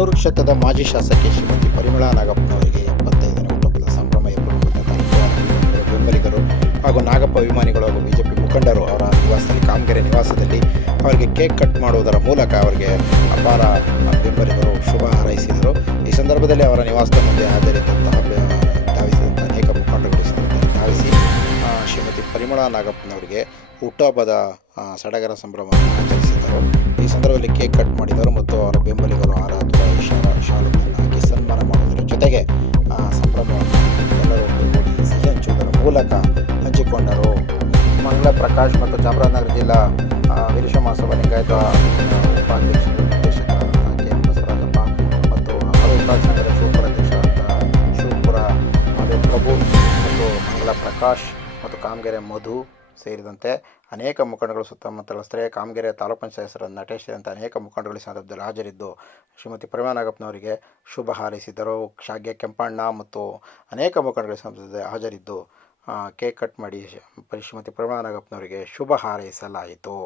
ಮಾನೂರು ಕ್ಷೇತ್ರದ ಮಾಜಿ ಶಾಸಕಿ ಶ್ರೀಮತಿ ಪರಿಮಳಾ ನಾಗಪ್ಪನವರಿಗೆ 75ನೇ ಹುಟ್ಟುಹಬ್ಬದ ಸಂಭ್ರಮ ಏಪ್ರಿಲ್ 1 ಬೆಂಬಲಿಗರು ಹಾಗೂ ನಾಗಪ್ಪ ಅಭಿಮಾನಿಗಳು ಹಾಗೂ ಬಿಜೆಪಿ ಮುಖಂಡರು ಅವರ ನಿವಾಸದಲ್ಲಿ ಕಾಮಗೆರೆ ನಿವಾಸದಲ್ಲಿ ಅವರಿಗೆ ಕೇಕ್ ಕಟ್ ಮಾಡುವುದರ ಮೂಲಕ ಅವರಿಗೆ ಅಪಾರ ಬೆಂಬಲಿಗರು ಶುಭ ಹಾರೈಸಿದರು. ಈ ಸಂದರ್ಭದಲ್ಲಿ ಅವರ ನಿವಾಸದ ಮುಂದೆ ಧಾವಿಸಿದಂಥ ಅನೇಕ ಮುಖಂಡರು ಧಾವಿಸಿ ಶ್ರೀಮತಿ ಪರಿಮಳಾ ನಾಗಪ್ಪನವರಿಗೆ ಹುಟ್ಟುಹಬ್ಬದ ಸಡಗರ ಸಂಭ್ರಮವನ್ನು ಆಚರಿಸಿದರು. ಈ ಸಂದರ್ಭದಲ್ಲಿ ಕೇಕ್ ಕಟ್ ಮಾಡಿದರು ಮತ್ತು ಅವರ ಬೆಂಬಲಿಗರು ಹಾರ ಅಥವಾ ಶಾಲುಗಳನ್ನು ಹಾಕಿ ಸನ್ಮಾನ ಮಾಡುವುದರ ಜೊತೆಗೆ ಸಂಭ್ರಮವನ್ನು ಎಲ್ಲರೂ ಒಟ್ಟುಗೂಡಿ ಸಿಹಿ ಹಂಚುವುದರ ಮೂಲಕ ಹಂಚಿಕೊಂಡರು. ಮಂಗಳ ಪ್ರಕಾಶ್ ಮತ್ತು ಚಾಮರಾಜನಗರ ಜಿಲ್ಲಾ ವೀರಶ ಮಹಾಸಭಾ ಲಿಂಗಾಯತ ಉಪಾಧ್ಯಕ್ಷರು ನಿರ್ದೇಶಕರಾದ ಕೆ ಎಂ ಬಸವರಾಜಪ್ಪ ಮತ್ತು ಉತ್ತರ ಸಂಘದ ಶಿವಪುರ ಅಧ್ಯಕ್ಷರಾದ ಶಿವಪುರ ಮಹದೇವ್ ಪ್ರಭು ಮತ್ತು ಮಂಗಳ ಪ್ರಕಾಶ್ ಮತ್ತು ಕಾಮಗೆರೆ ಮಧು ಸೇರಿದಂತೆ ಅನೇಕ ಮುಖಂಡಗಳು ಸುತ್ತಮುತ್ತಲ ಸ್ಥಳೀಯ ಕಾಮಗೆರೆ ತಾಲೂಕು ಪಂಚಾಯತ್ ಹೆಸರು ನಟೇಶ್ ಸೇರಿದಂತೆ ಅನೇಕ ಮುಖಂಡಗಳು ಈ ಸಂದರ್ಭದಲ್ಲಿ ಹಾಜರಿದ್ದು ಶ್ರೀಮತಿ ಪರಿಮಳಾ ನಾಗಪ್ಪನವರಿಗೆ ಶುಭ ಹಾರೈಸಿದರು. ಶಾಗ್ಯ ಕೆಂಪಣ್ಣ ಮತ್ತು ಅನೇಕ ಮುಖಂಡಗಳು ಈ ಸಂದರ್ಭದಲ್ಲಿ ಹಾಜರಿದ್ದು ಕೇಕ್ ಕಟ್ ಮಾಡಿ ಶ್ರೀಮತಿ ಪರಿಮಳಾ ನಾಗಪ್ಪನವರಿಗೆ ಶುಭ ಹಾರೈಸಲಾಯಿತು.